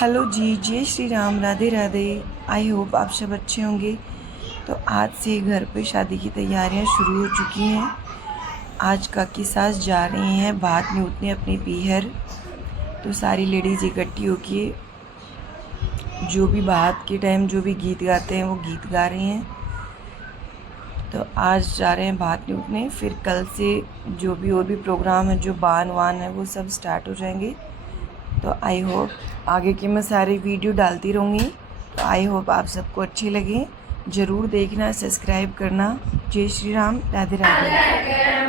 Hello जी, जय Shri Ram, Radhe Radhe. I hope आप सब अच्छे होंगे। तो आज से घर पे शादी की तैयारियां शुरू हो चुकी हैं। आज काकी सास जा रही हैं भात न्यूतने अपने पीहर। तो सारी लेडीज इकट्ठी होके जो भी भात के टाइम जो भी गीत गाते हैं वो गीत गा रही हैं। तो आज जा रहे हैं भात न्यूतने, फिर कल से जो भी और भी प्रोग्राम है, जो बान वान है, वो सब स्टार्ट हो जाएंगे। तो आई होप आगे की मैं सारी वीडियो डालती रहूँगी। तो आई होप आप सबको अच्छी लगे। ज़रूर देखना, सब्सक्राइब करना। जय श्री राम, राधे राधे।